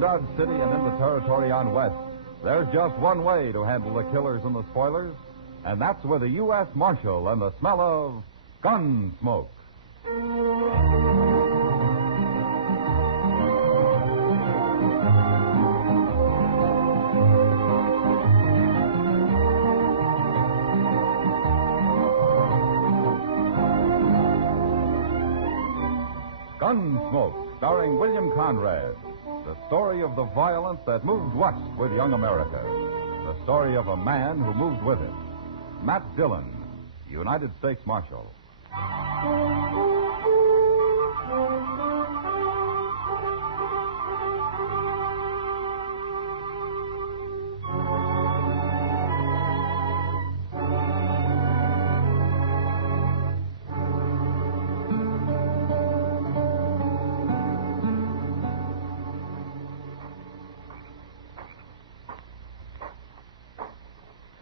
Dodge City and in the territory on West, there's just one way to handle the killers and the spoilers, and that's with a U.S. Marshal and the smell of Gunsmoke. Gunsmoke, starring William Conrad. The story of the violence that moved west with young America. The story of a man who moved with it. Matt Dillon, United States Marshal.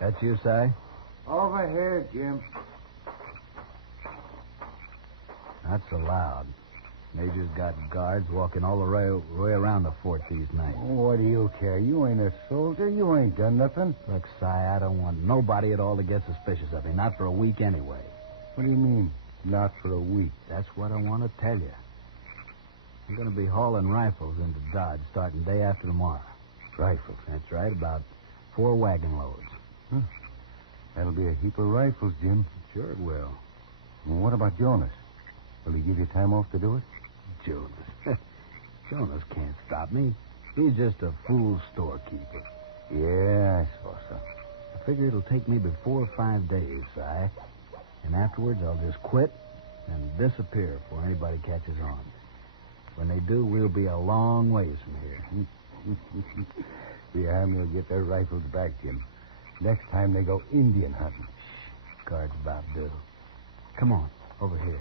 That you, Si? Over here, Jim. Not so loud. Major's got guards walking all the way around the fort these nights. What do you care? You ain't a soldier. You ain't done nothing. Look, Si, I don't want nobody at all to get suspicious of me. Not for a week anyway. What do you mean, not for a week? That's what I want to tell you. I'm going to be hauling rifles into Dodge starting day after tomorrow. Rifles? That's right, about 4 wagon loads. Huh. That'll be a heap of rifles, Jim. Sure it will. Well, what about Jonas? Will he give you time off to do it? Jonas? Jonas can't stop me. He's just a fool storekeeper. Yeah, I suppose so. I figure it'll take me before 5 days, Si. And afterwards, I'll just quit and disappear before anybody catches on. When they do, we'll be a long ways from here. The Army will get their rifles back, Jim. Next time they go Indian hunting. Guard's about due. Come on, over here.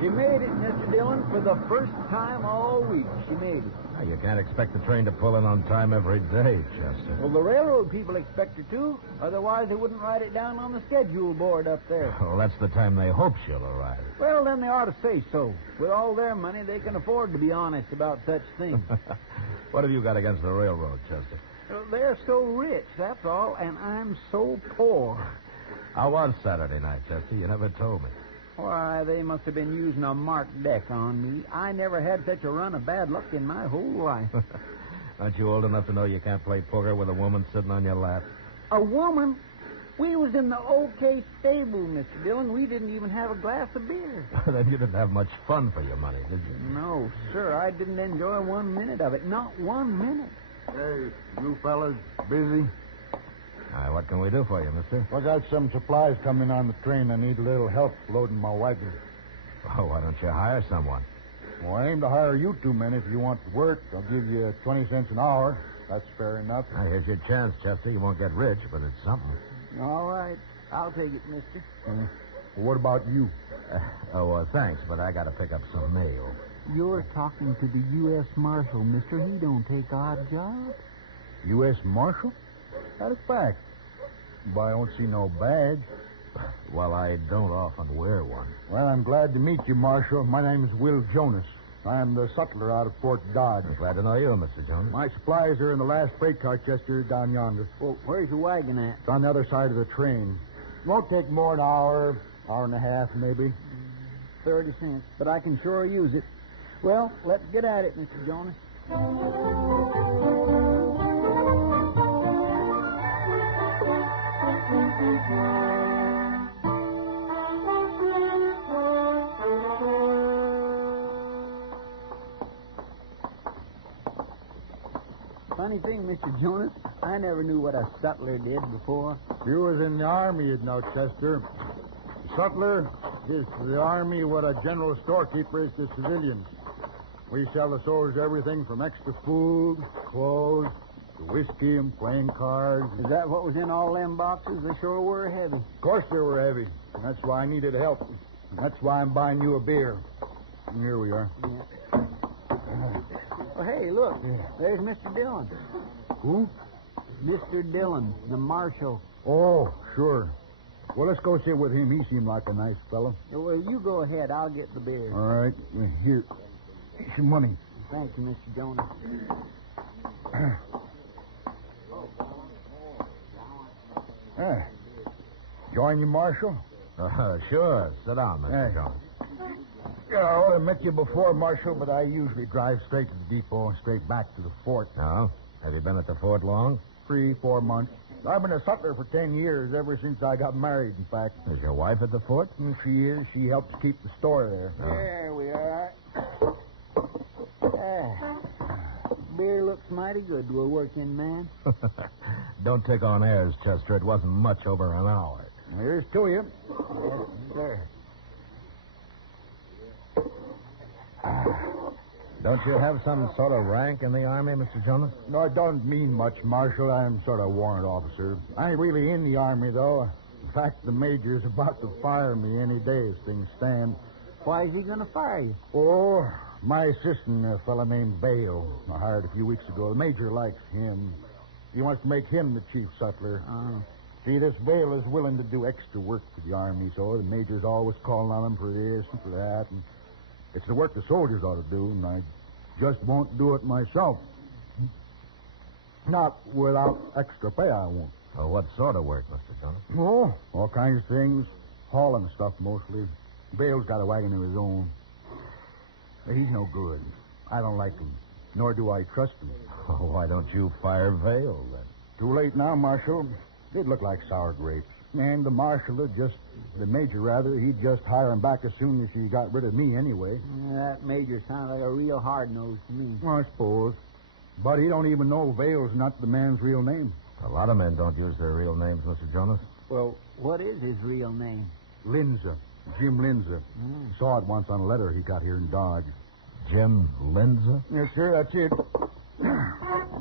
She made it, Mr. Dillon, for the first time all week. She made it. You can't expect the train to pull in on time every day, Chester. Well, the railroad people expect her to. Otherwise, they wouldn't write it down on the schedule board up there. Well, that's the time they hope she'll arrive. Well, then they ought to say so. With all their money, they can afford to be honest about such things. What have you got against the railroad, Chester? They're so rich, that's all, and I'm so poor. How was Saturday night, Chester? You never told me. Why, they must have been using a marked deck on me. I never had such a run of bad luck in my whole life. Aren't you old enough to know you can't play poker with a woman sitting on your lap? A woman? We was in the OK stable, Mr. Dillon. We didn't even have a glass of beer. Then you didn't have much fun for your money, did you? No, sir. I didn't enjoy 1 minute of it. Not 1 minute. Hey, you fellas busy? What can we do for you, mister? I got some supplies coming on the train. I need a little help loading my wagon. Oh, why don't you hire someone? Well, I aim to hire you 2 men if you want to work. I'll give you 20 cents an hour. That's fair enough. Here's your chance, Chester. You won't get rich, but it's something. All right. I'll take it, mister. Well, what about you? Thanks, but I got to pick up some mail. You're talking to the U.S. Marshal, mister. He don't take odd jobs. U.S. Marshal? That's a fact. But I don't see no badge. Well, I don't often wear one. Well, I'm glad to meet you, Marshal. My name's Will Jonas. I'm the sutler out of Fort Dodge. I'm glad to know you, Mr. Jones. My supplies are in the last freight car, Chester, down yonder. Well, where's your wagon at? It's on the other side of the train. Won't take more than an hour and a half, maybe. 30 cents, but I can sure use it. Well, let's get at it, Mr. Jonas. Funny thing, Mr. Jonas, I never knew what a sutler did before. If you was in the Army, you'd know, Chester. Sutler is to the Army what a general storekeeper is to civilians. We sell the soldiers everything from extra food, clothes, The whiskey and playing cards. Is that what was in all them boxes? They sure were heavy. Of course they were heavy. And that's why I needed help. And that's why I'm buying you a beer. And here we are. Yeah. Oh, hey, look. There's Mr. Dillon. Who? Mr. Dillon, the marshal. Oh, sure. Well, let's go sit with him. He seemed like a nice fellow. Well, you go ahead. I'll get the beer. All right. Here. Some money. Thank you, Mr. Jonas. Join you, Marshal? Sure. Sit down, Mr. Hey. Jones. Yeah, I ought to have met you before, Marshal, but I usually drive straight to the depot and straight back to the fort. No? Have you been at the fort long? 3-4 months. I've been a sutler for 10 years, ever since I got married, in fact. Is your wife at the fort? And she is. She helps keep the store there. There we are. Beer looks mighty good to a working man. Don't take on airs, Chester. It wasn't much over an hour. Here's to you. Yes, sir. Don't you have some sort of rank in the Army, Mr. Jonas? No, it don't mean much, Marshal. I'm sort of warrant officer. I ain't really in the Army, though. In fact, the major's about to fire me any day as things stand. Why is he going to fire you? Oh, my assistant, a fella named Bale, I hired a few weeks ago. The major likes him. He wants to make him the chief sutler. Oh. See, this Bale is willing to do extra work for the Army, so the major's always calling on him for this and for that. And it's the work the soldiers ought to do, and I just won't do it myself. Not without extra pay, I won't. Oh, what sort of work, Mr. Jonas? Oh, all kinds of things. Hauling stuff, mostly. Bale's got a wagon of his own. He's no good. I don't like him, nor do I trust him. Oh, why don't you fire Vale, then? Too late now, Marshal. They'd look like sour grapes. And the major, he'd just hire him back as soon as he got rid of me anyway. That major sounds like a real hard-nosed to me. Well, I suppose. But he don't even know Vale's not the man's real name. A lot of men don't use their real names, Mr. Jonas. Well, what is his real name? Linza. Jim Linza. Saw it once on a letter he got here in Dodge. Jim Linza? Yes, sir, that's it.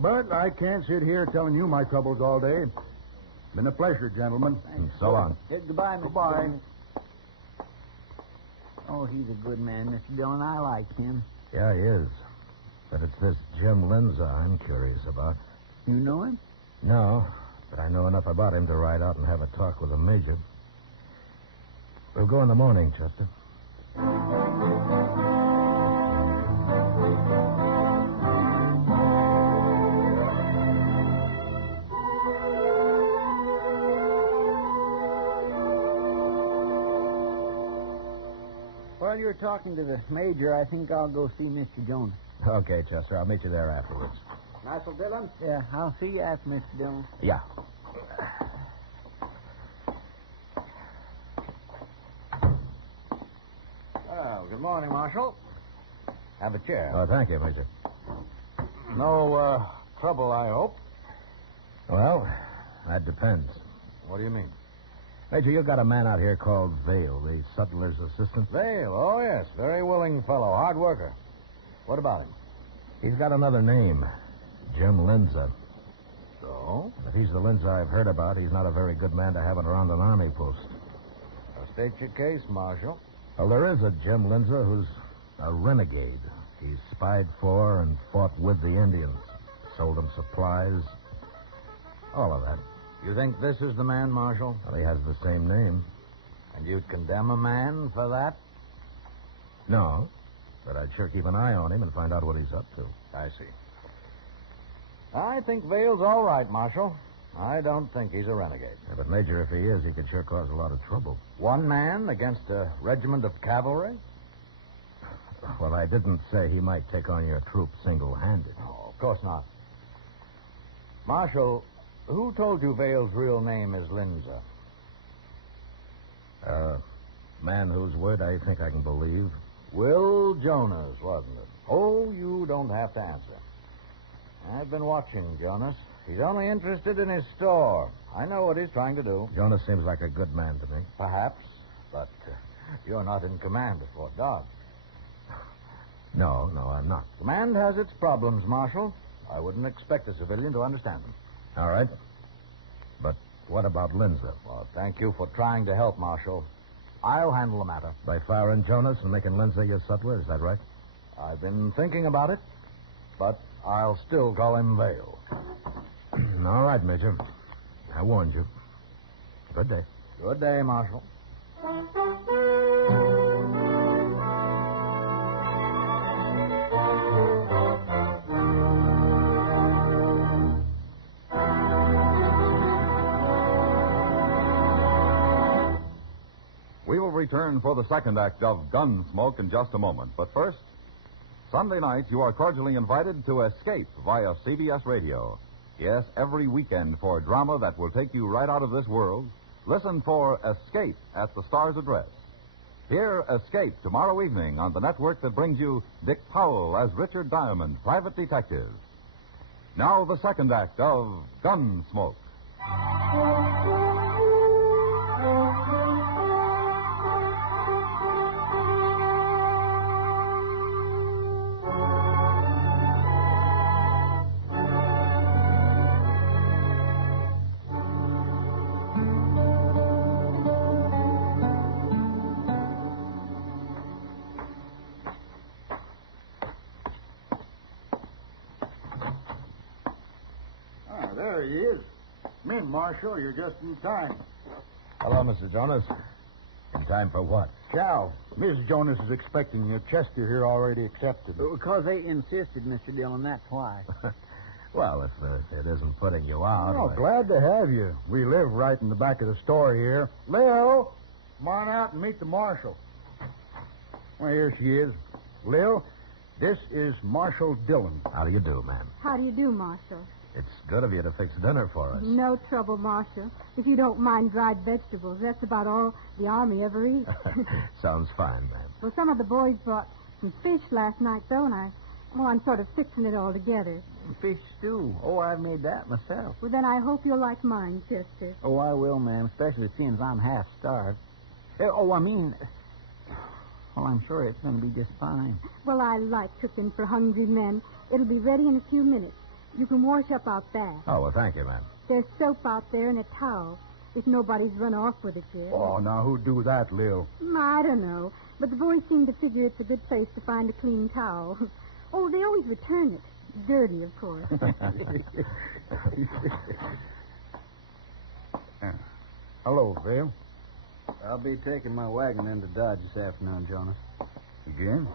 But I can't sit here telling you my troubles all day. Been a pleasure, gentlemen. And so long. Goodbye, Mr. Goodbye. Dillon. Oh, he's a good man, Mr. Dillon. I like him. Yeah, he is. But it's this Jim Linza I'm curious about. You know him? No, but I know enough about him to ride out and have a talk with the major. We'll go in the morning, Chester. While you're talking to the major, I think I'll go see Mr. Jonas. Okay, Chester. I'll meet you there afterwards. Marshal Dillon? Yeah, I'll see you after, Mr. Dillon. Yeah. Well, good morning, Marshal. Have a chair. Oh, thank you, Major. No trouble, I hope. Well, that depends. What do you mean? Major, you've got a man out here called Vale, the sutler's assistant. Vale, oh, yes. Very willing fellow. Hard worker. What about him? He's got another name, Jim Linza. So? If he's the Linza I've heard about, he's not a very good man to have it around an army post. Now, state your case, Marshal. Well, there is a Jim Linza who's a renegade. He's spied for and fought with the Indians, sold them supplies, all of that. You think this is the man, Marshal? Well, he has the same name. And you'd condemn a man for that? No, but I'd sure keep an eye on him and find out what he's up to. I see. I think Vale's all right, Marshal. I don't think he's a renegade. Yeah, but, Major, if he is, he could sure cause a lot of trouble. One man against a regiment of cavalry? Well, I didn't say he might take on your troop single-handed. Oh, of course not. Marshal, who told you Vale's real name is Linza? Man whose word I think I can believe. Will Jonas, wasn't it? Oh, you don't have to answer. I've been watching Jonas. He's only interested in his store. I know what he's trying to do. Jonas seems like a good man to me. Perhaps, but you're not in command of Fort Dodge. No, I'm not. Command has its problems, Marshal. I wouldn't expect a civilian to understand them. All right. But what about Linzer? Well, thank you for trying to help, Marshal. I'll handle the matter. By firing Jonas and making Linzer your sutler, is that right? I've been thinking about it, but I'll still call him Vale. All right, Major. I warned you. Good day. Good day, Marshal. We will return for the second act of Gunsmoke in just a moment. But first, Sunday nights you are cordially invited to Escape via CBS Radio. Yes, every weekend for drama that will take you right out of this world, listen for Escape at the Star's address. Hear Escape tomorrow evening on the network that brings you Dick Powell as Richard Diamond, private detective. Now the second act of Gunsmoke. There he is. Come in, Marshal. You're just in time. Hello, Mr. Jonas. In time for what? Chow. Mrs. Jonas is expecting you. Chester here already accepted. Because they insisted, Mr. Dillon, that's why. Well, if it isn't putting you out. Oh, glad to have you. We live right in the back of the store here. Lil, come on out and meet the Marshal. Well, here she is. Lil, this is Marshal Dillon. How do you do, ma'am? How do you do, Marshal? It's good of you to fix dinner for us. No trouble, Marshal. If you don't mind dried vegetables, that's about all the Army ever eats. Sounds fine, ma'am. Well, some of the boys brought some fish last night, though, and I'm sort of fixing it all together. Fish stew. Oh, I've made that myself. Well, then I hope you'll like mine, Chester. Oh, I will, ma'am, especially seeing as I'm half starved. Well, I'm sure it's going to be just fine. Well, I like cooking for hungry men. It'll be ready in a few minutes. You can wash up out back. Oh, well, thank you, ma'am. There's soap out there and a towel, if nobody's run off with it yet. Oh, now who'd do that, Lil? I don't know, but the boys seem to figure it's a good place to find a clean towel. Oh, they always return it. Dirty, of course. Hello, Vale. I'll be taking my wagon into Dodge this afternoon, Jonas. Again?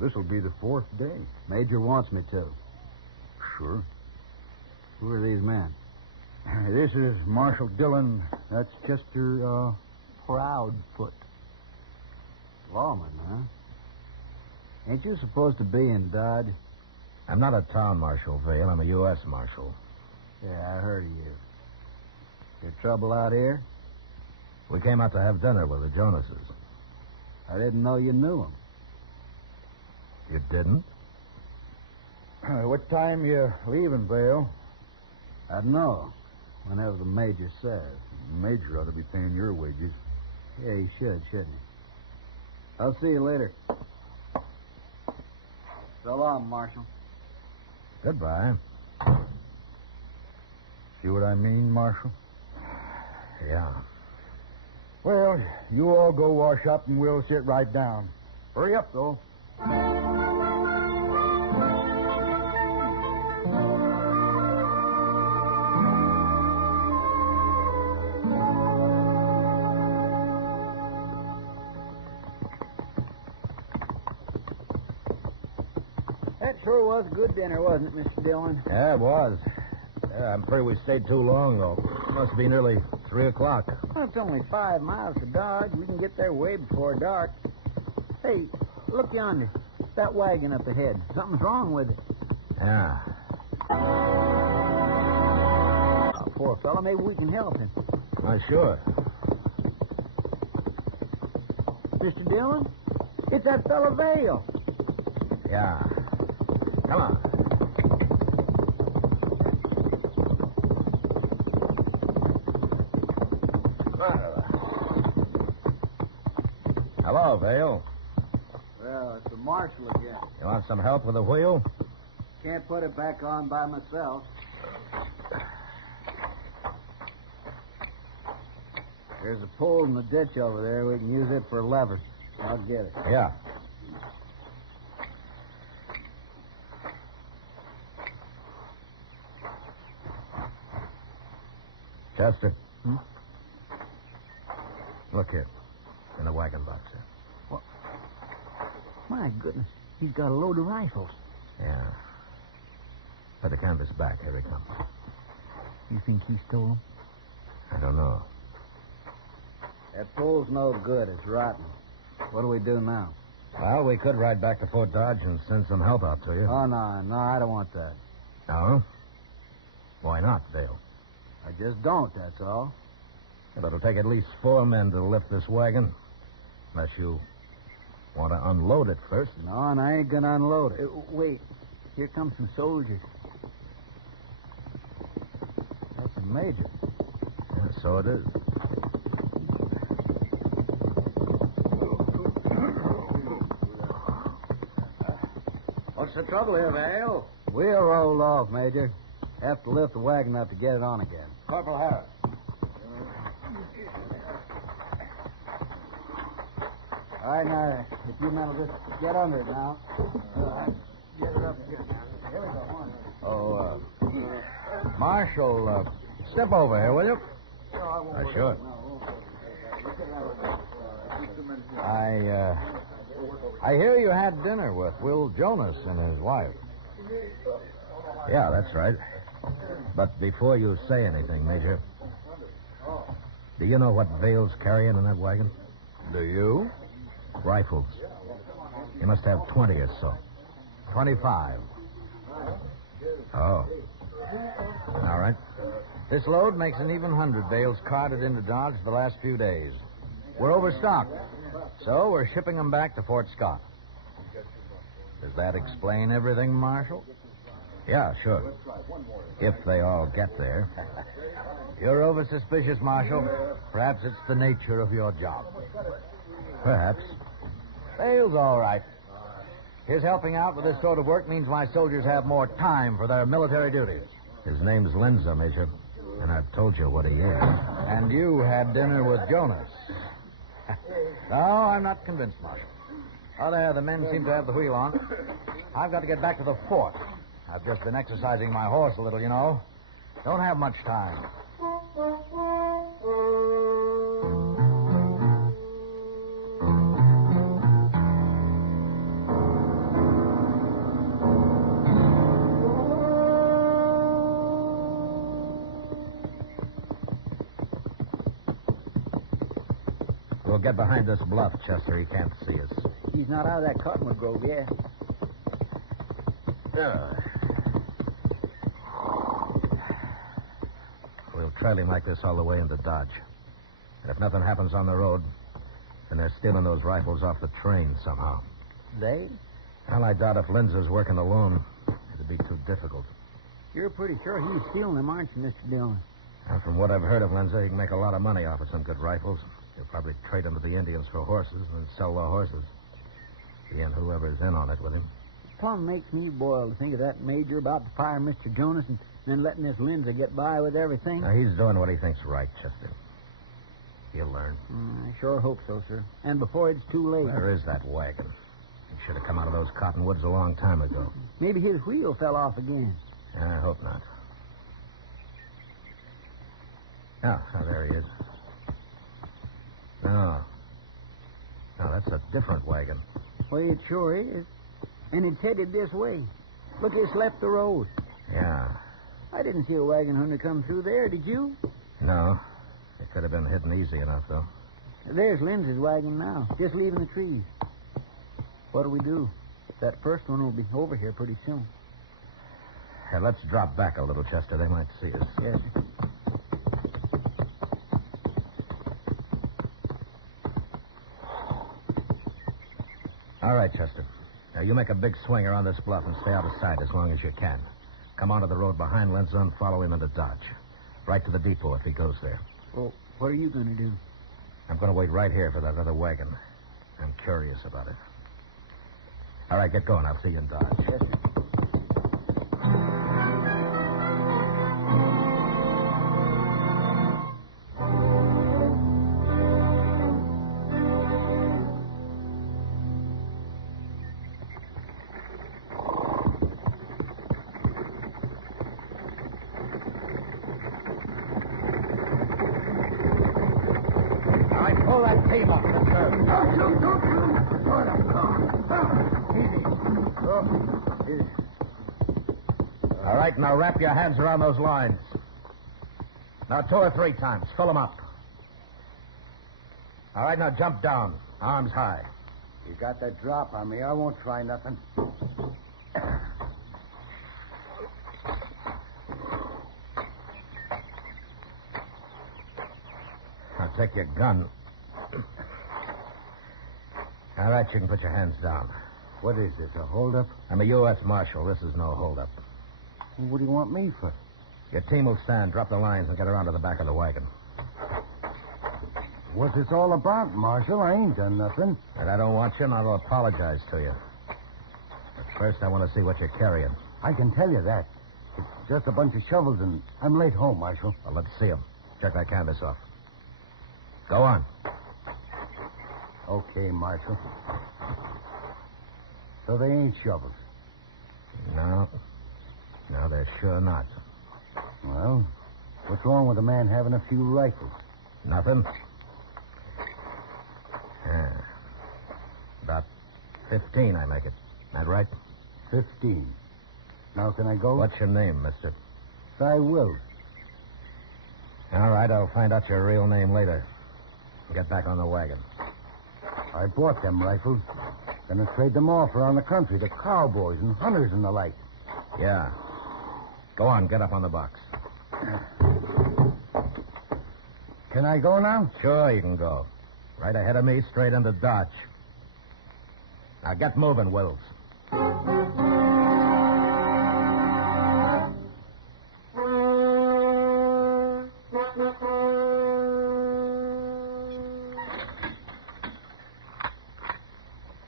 This'll be the fourth day. Major wants me to. Sure. Who are these men? This is Marshal Dillon. That's Chester, Proudfoot. Lawman, huh? Ain't you supposed to be in Dodge? I'm not a town marshal, Vale. I'm a U.S. marshal. Yeah, I heard of you. Your trouble out here? We came out to have dinner with the Jonases. I didn't know you knew them. You didn't? What time you leaving, Vale? I don't know. Whenever the major says. The Major ought to be paying your wages. Yeah, he should, shouldn't he? I'll see you later. So long, Marshal. Goodbye. See what I mean, Marshal? Yeah. Well, you all go wash up and we'll sit right down. Hurry up, though. That sure was a good dinner, wasn't it, Mr. Dillon? Yeah, it was. I'm afraid we stayed too long, though. Must be nearly 3 o'clock. Well, it's only 5 miles to Dodge. We can get there way before dark. Hey, look yonder. That wagon up ahead. Something's wrong with it. Yeah. Oh, poor fellow. Maybe we can help him. Why, sure. Mr. Dillon? It's that fellow Vale. Yeah. Come on. Hello, Vale. Well, it's the marshal again. You want some help with the wheel? Can't put it back on by myself. There's a pole in the ditch over there. We can use it for a lever. I'll get it. Yeah. Chester. Look here. In the wagon box here. My goodness. He's got a load of rifles. Yeah. Put the canvas back. Here he comes. You think he stole them? I don't know. That pole's no good. It's rotten. What do we do now? Well, we could ride back to Fort Dodge and send some help out to you. Oh, no, I don't want that. No? Why not, Dale? I just don't, that's all. Well, it'll take at least 4 men to lift this wagon. Unless you want to unload it first. No, and I ain't going to unload it. Wait. Here come some soldiers. That's a major. Yeah, so it is. What's the trouble here, Vale? Wheel rolled off, Major. Have to lift the wagon up to get it on again. Corporal Harris. All right, now, if you men will just get under it now. Get it up here now. Here we go. Oh, Marshal, step over here, will you? Sure. I hear you had dinner with Will Jonas and his wife. Yeah, that's right. But before you say anything, Major, do you know what Vale's carrying in that wagon? Do you? Rifles. He must have 20 or so. 25. Oh. All right. This load makes an even 100 bales carted into Dodge the last few days. We're overstocked, so we're shipping them back to Fort Scott. Does that explain everything, Marshal? Yeah, sure. If they all get there. You're over-suspicious, Marshal. Perhaps it's the nature of your job. Perhaps. Bale's all right. His helping out with this sort of work means my soldiers have more time for their military duties. His name's Linza, Major. And I've told you what he is. And you had dinner with Jonas. No, I'm not convinced, Marshal. Oh, there, the men seem to have the wheel on. I've got to get back to the fort. I've just been exercising my horse a little, you know. Don't have much time. We'll get behind this bluff, Chester. He can't see us. He's not out of that cottonwood grove yet. We'll trail him like this all the way into Dodge. And if nothing happens on the road, then they're stealing those rifles off the train somehow. They? Well, I doubt if Linza's working alone. It'd be too difficult. You're pretty sure he's stealing them, aren't you, Mr. Dillon? And from what I've heard of Linza, he can make a lot of money off of some good rifles. He'll probably trade them to the Indians for horses and then sell the horses. He and whoever's in on it with him. Plum makes me boil to think of that major about to fire Mr. Jonas and then letting this Linza get by with everything. Now, he's doing what he thinks right, Chester. He'll learn. I sure hope so, sir. And before it's too late. Where is that wagon? He should have come out of those cottonwoods a long time ago. Maybe his wheel fell off again. I hope not. Oh, there he is. No, that's a different wagon. Well, it sure is. And it's headed this way. Look, it's left the road. Yeah. I didn't see a wagon hunter come through there, did you? No. It could have been hidden easy enough, though. There's Lindsay's wagon now, just leaving the trees. What do we do? That first one will be over here pretty soon. Hey, let's drop back a little, Chester. They might see us. Yes. All right, Chester. Now, you make a big swing around this bluff and stay out of sight as long as you can. Come onto the road behind Linza and follow him into Dodge. Right to the depot if he goes there. Well, what are you going to do? I'm going to wait right here for that other wagon. I'm curious about it. All right, get going. I'll see you in Dodge. Yes, sir. Pull that team up, All right, now wrap your hands around those lines. Now 2 or 3 times. Fill them up. All right, now jump down. Arms high. You got that drop on me. I won't try nothing. Now take your gun. All right, you can put your hands down. What is this, a holdup? I'm a U.S. Marshal. This is no holdup. What do you want me for? Your team will stand, drop the lines, and get around to the back of the wagon. What's this all about, Marshal? I ain't done nothing. And I don't want you, and I'll apologize to you. But first, I want to see what you're carrying. I can tell you that. It's just a bunch of shovels, and I'm late home, Marshal. Well, let's see them. Check that canvas off. Go on. Okay, Marshal. So they ain't shovels. No. No, they're sure not. Well, what's wrong with a man having a few rifles? Nothing? About 15, I make it. That right? 15. Now can I go? What's your name, mister? I will. All right, I'll find out your real name later. Get back on the wagon. I bought them rifles. Gonna trade them off around the country to cowboys and hunters and the like. Yeah. Go on, get up on the box. Can I go now? Sure, you can go. Right ahead of me, straight into Dodge. Now get moving, Wills.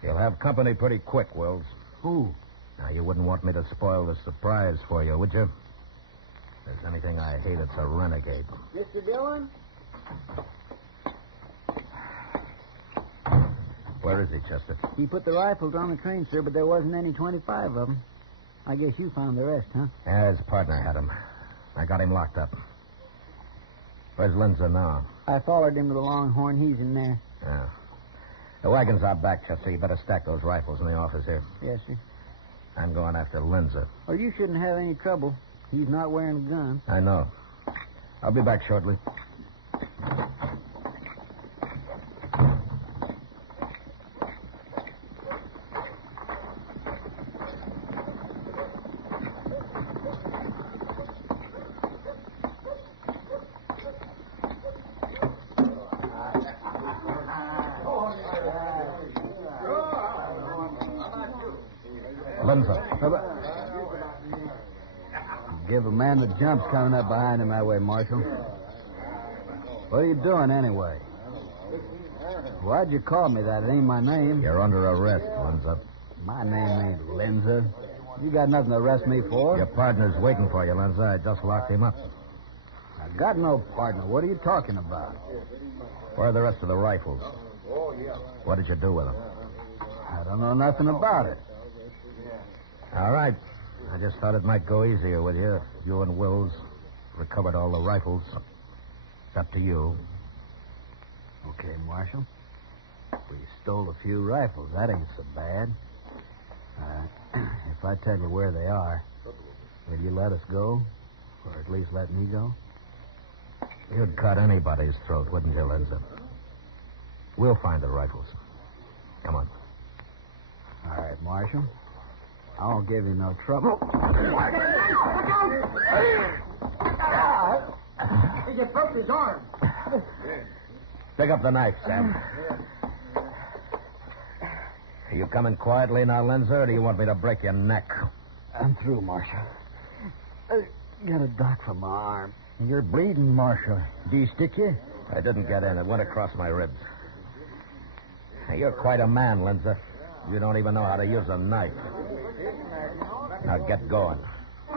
You'll have company pretty quick, Wills. Who? Now, you wouldn't want me to spoil the surprise for you, would you? If there's anything I hate, it's a renegade. Mr. Dillon? Where is he, Chester? He put the rifles on the train, sir, but there wasn't any 25 of them. I guess you found the rest, huh? Yeah, his partner had him. I got him locked up. Where's Lindsay now? I followed him to the Longhorn. He's in there. Yeah. The wagon's out back, Chester. You better stack those rifles in the office here. Yes, sir. I'm going after Lindsay. Well, you shouldn't have any trouble. He's not wearing a gun. I know. I'll be back shortly. Lindsay. Give a man the jumps coming up behind him that way, Marshal. What are you doing anyway? Why'd you call me that? It ain't my name. You're under arrest, Lindsay. My name ain't Lindsay. You got nothing to arrest me for. Your partner's waiting for you, Lindsay. I just locked him up. I got no partner. What are you talking about? Where are the rest of the rifles? What did you do with them? I don't know nothing about it. All right. I just thought it might go easier with you if you and Wills recovered all the rifles. It's up to you. Okay, Marshal. We stole a few rifles. That ain't so bad. If I tell you where they are, will you let us go? Or at least let me go? You'd cut anybody's throat, wouldn't you, Lindsay? We'll find the rifles. Come on. All right, Marshal. I won't give you no trouble. He just broke his arm. Pick up the knife, Sam. Are you coming quietly now, Lindsay, or do you want me to break your neck? I'm through, Marshal. I got a dart from my arm. You're bleeding, Marshal. Do you stick you? I didn't get in. It went across my ribs. You're quite a man, Lindsay. You don't even know how to use a knife. Now get going. I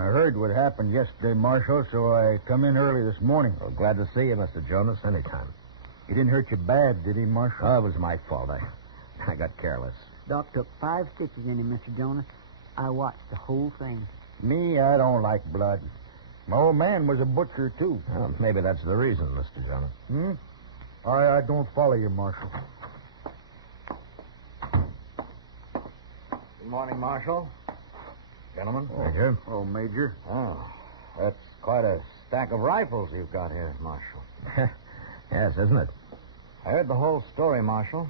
heard what happened yesterday, Marshal, so I come in early this morning. Well, glad to see you, Mr. Jonas, anytime. He didn't hurt you bad, did he, Marshal? Oh, it was my fault. I got careless. Doc took 5 stitches in him, Mr. Jonas. I watched the whole thing. Me, I don't like blood. My old man was a butcher, too. Well, maybe that's the reason, Mr. Jonas. I don't follow you, Marshal. Good morning, Marshal. Gentlemen. Major. Oh, Major. Oh, that's quite a stack of rifles you've got here, Marshal. Yes, isn't it? I heard the whole story, Marshal.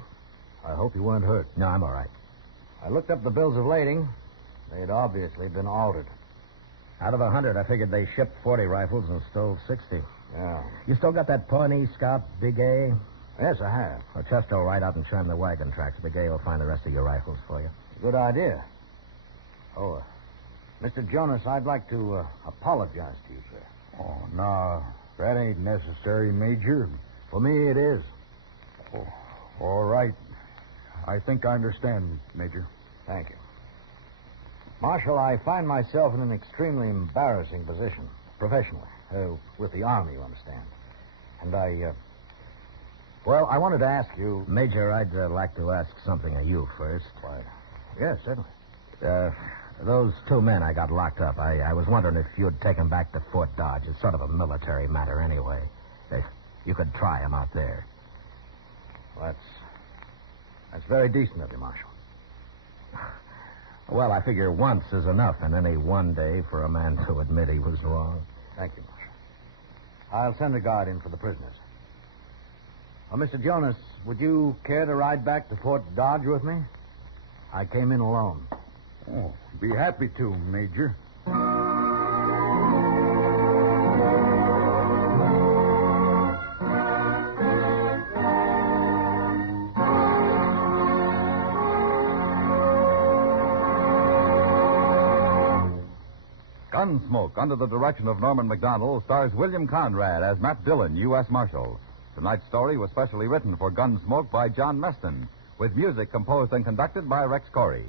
I hope you weren't hurt. No, I'm all right. I looked up the bills of lading. They'd obviously been altered. Out of 100, I figured they shipped 40 rifles and stole 60. Yeah. You still got that Pawnee Scout, Big A? Yes, I have. Well, Chester will ride out and trim the wagon tracks. Big A will find the rest of your rifles for you. Good idea. Oh, Mr. Jonas, I'd like to apologize to you, sir. Oh, no. That ain't necessary, Major. For me, it is. Oh, all right. I think I understand, Major. Thank you. Marshal, I find myself in an extremely embarrassing position, professionally, with the Army, you understand. And I wanted to ask you... Major, I'd like to ask something of you first. Why, yes, certainly. Those 2 men I got locked up, I was wondering if you'd take them back to Fort Dodge. It's sort of a military matter anyway. You could try them out there. Well, that's very decent of you, Marshal. Well, I figure once is enough in any one day for a man to admit he was wrong. Thank you, Marshal. I'll send a guard in for the prisoners. Well, Mr. Jonas, would you care to ride back to Fort Dodge with me? I came in alone. Oh, be happy to, Major. Gunsmoke, under the direction of Norman McDonald, stars William Conrad as Matt Dillon, U.S. Marshal. Tonight's story was specially written for Gunsmoke by John Meston, with music composed and conducted by Rex Corey.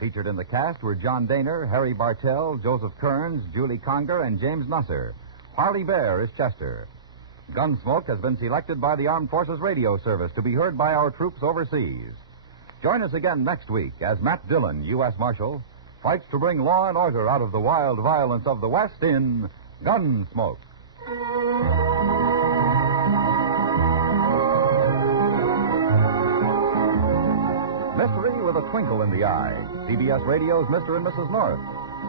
Featured in the cast were John Daner, Harry Bartell, Joseph Kearns, Julie Conger, and James Nusser. Harley Bear is Chester. Gunsmoke has been selected by the Armed Forces Radio Service to be heard by our troops overseas. Join us again next week as Matt Dillon, U.S. Marshal, fights to bring law and order out of the wild violence of the West in Gunsmoke. Mystery with a twinkle in the eye. CBS Radio's Mr. and Mrs. North.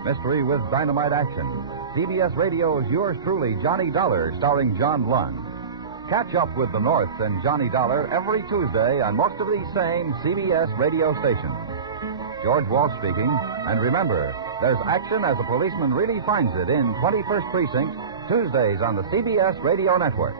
Mystery with dynamite action. CBS Radio's Yours Truly, Johnny Dollar, starring John Lund. Catch up with the Norths and Johnny Dollar every Tuesday on most of these same CBS radio stations. George Walsh speaking. And remember, there's action as a policeman really finds it in 21st Precinct, Tuesdays on the CBS Radio Network.